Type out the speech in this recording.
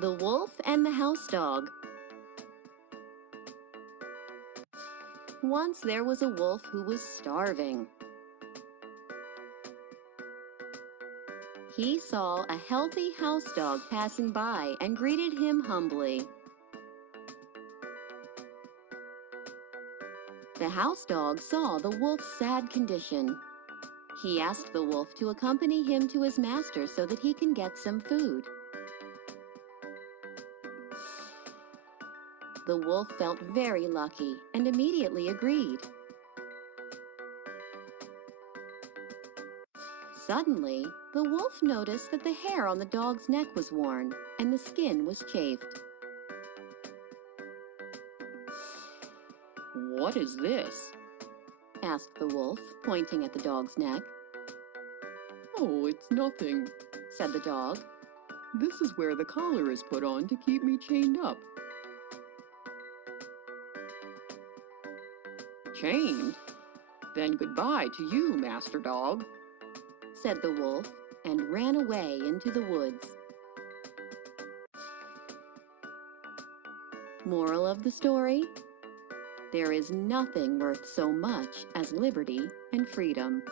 The Wolf and the House Dog. Once there was a wolf who was starving. He saw a healthy house dog passing by and greeted him humbly. The house dog saw the wolf's sad condition. He asked the wolf to accompany him to his master so that he can get some food. The wolf felt very lucky and immediately agreed. Suddenly, the wolf noticed that the hair on the dog's neck was worn and the skin was chafed. "What is this?" asked the wolf, pointing at the dog's neck. "Oh, it's nothing," said the dog. "This is where the collar is put on to keep me chained up." "Chained? Then goodbye to you, Master Dog," said the wolf and ran away into the woods. Moral of the story? There is nothing worth so much as liberty and freedom.